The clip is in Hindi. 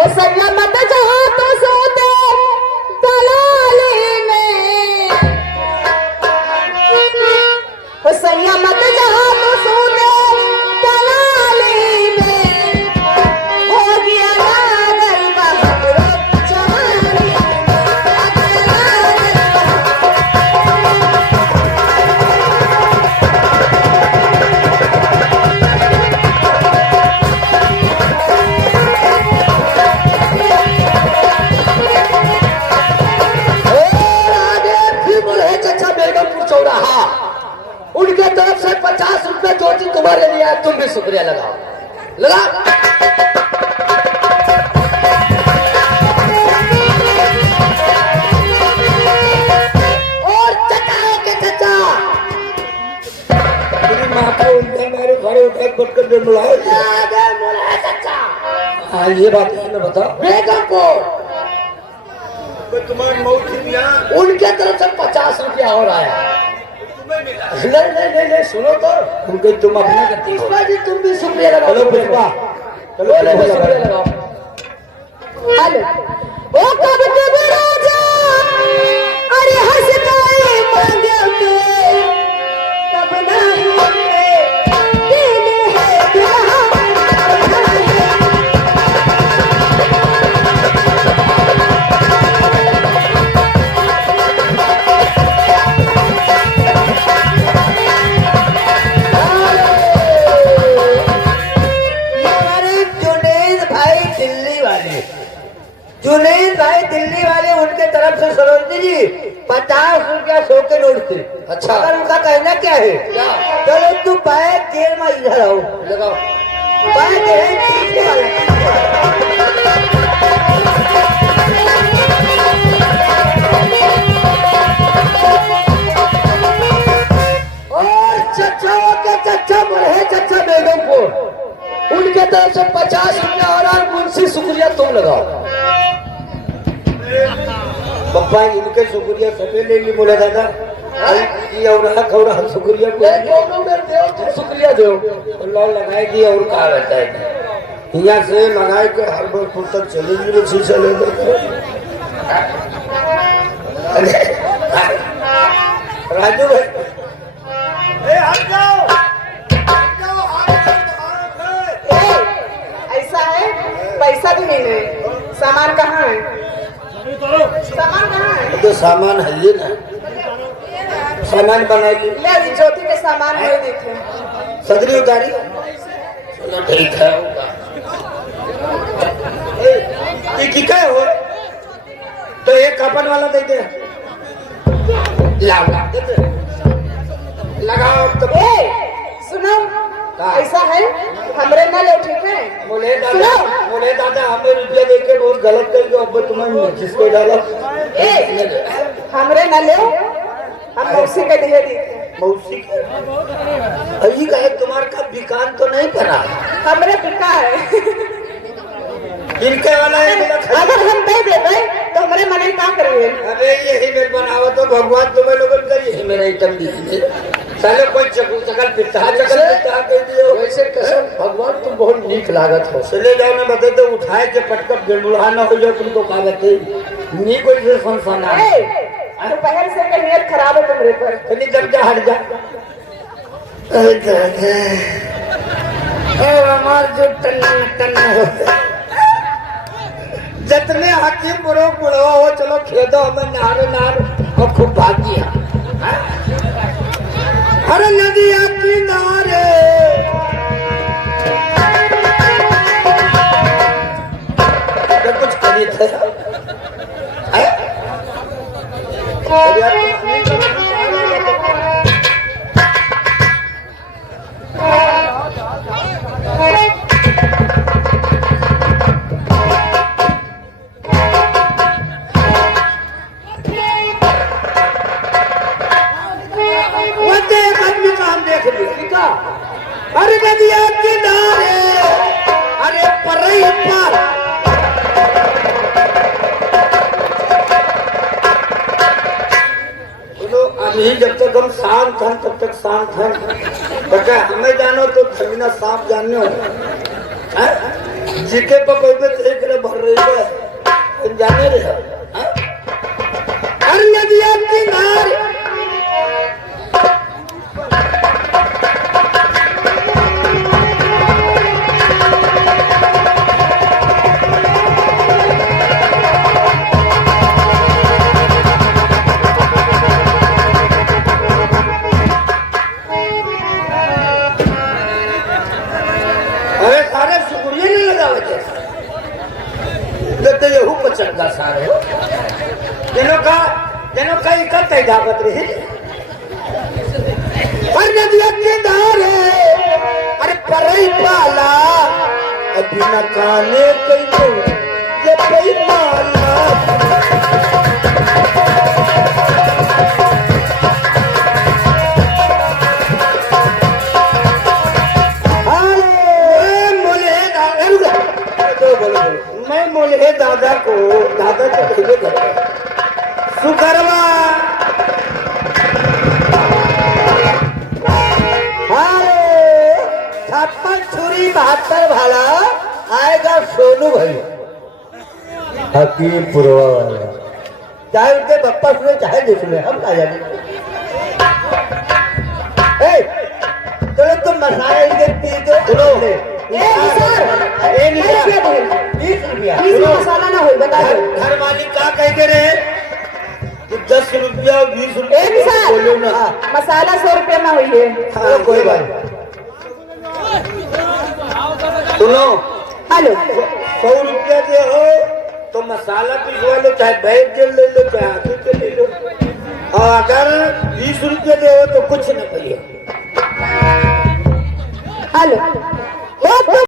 वो सैया मत जहाँ तो सोते दलाली में, वो सैया मत जहाँ तो सोते दलाली में, हो गया लागल बहरो जवानी चौराहा उनके तरफ से 50 रुपए जो चीज तुम्हारे लिए है, तुम भी शुक्रिया लगाओ, लगा। और चचाओ के चचा माँ को उनका मेरे घरे उठा पटकर दे बुलाओ। चचा हाँ ये बात है, मैं बताओ बेगम को तुम्हारी मौत थी यहाँ, उनके तरफ से 50 रुपया और आया। तुम्हें मिला। नहीं सुनो तो, उनके तुम अपना करती हो। पुष्पा जी तुम भी शुक्रिया लगाओ। चलो पुष्पा, चलो शुक्रिया लगाओ। हेलो ओ कब कब राजा अरे हंसताए मांगे के कब नहीं दिल है दुल्हा जुनैद भाई दिल्ली वाले, उनके तरफ से सरोजनी जी 50 रुपया 100 के नोट थे। अच्छा। अगर उनका कहना क्या है, चलो तू बैग जेल में इधर आओ, लगाओ। बैग है और चचाओं के चचा मरे चचा बेगमपुर, उनके तरफ से 50 रुपया और मुंशी शुक्रिया तुम लगाओ। पप्पा इनके शुक्रिया सभी ले ली बोला दादा, ये और खौरा शुक्रिया को शुक्रिया दो, अल्लाह लगाएगी। और कहा रहता है यहाँ से लगाए के हर बार तक चलेंगे शीशा ले राजू भाई ऐसा है, पैसा भी नहीं है, सामान कहाँ है? सामान कहाँ है? तो सामान है ये ना, सामान बनाइए। ले ज्योति के सामान है, देखे सदरी उतारी। चलो ठीक है, ये क्या हो तो एक कपन वाला दे दे, लगाओ तो। सुनो ऐसा है, हमरे न ले, ठीक है? बोले दादा हमें रुपया देके बहुत गलत कर दो, अब तुम्हें किसको डाला हमरे न ले, हम मौसी के दिए दी। मौसी अजी का है, तुम्हारे का दुकान तो नहीं करा, हमरे बिका है। इनके वाला है मेरा। अगर हम दे देते तो हमारे मन क्या करेंगे? अरे यही मेरे बनाओ तो भगवान तुम्हें लोगों का यही मेरा आइटम दीजिए। साले कोई चकल पिता कह दियो। वैसे कसम भगवान तुम बहुत नीक लागत हो। चले जाओ ना, बता दो उठाए के पटकप गंडुला ना हो जाओ, तुमको कहा बते नी कोई से संसाना तो पहले से के नियत खराब है तुम्हारे पर। कहीं जब जा हट जा। हमार जो टन होते जितने हाथी बुरो बुढ़ो हो, चलो खेदो हमें नार और खूब भागी। अरे नदी आपकी नारे तो कुछ करी थे। अरे नदिया किनारे, अरे परई पर अभी जब तक हम शांत हैं तब तक शांत हैं। बेटा हमें जानो तो थमीना सांप जानने हो, जिके पर कोई देख रहे भर कर रही है तुम जाने रहे हो हाँ? हर नदिया किनारे अरे सारे शुक्रिया नहीं लगावे थे लगते यहू पचन का सारे हो जनों का इकट्ठे दावत रही हर नदिया किनारे अरे परई पाला अभी न काने कहीं ये कहीं माला मैं मोले दादा को भेजे करता सुकरवा छप्पन छुरी 72 भाला आएगा सोनू भाई हकीमपुरवा वाला चाहे उनके पप्पा सुने चाहे देख ले हम क्या जाने चलो तुम मसाले इनके पी दो सुनो 20 रुपया मसाला ना हो बता दो घर मालिक का कह के रहे 10 रुपया 20 रुपया बोलो ना मसाला 100 रुपये में हुई है। हाँ कोई बात सुनो हेलो 100 रुपया दे हो तो मसाला पिसवा लो चाहे बैग के ले लो चाहे हाथी के ले लो और अगर 20 रुपया दे हो तो कुछ न कहिए हेलो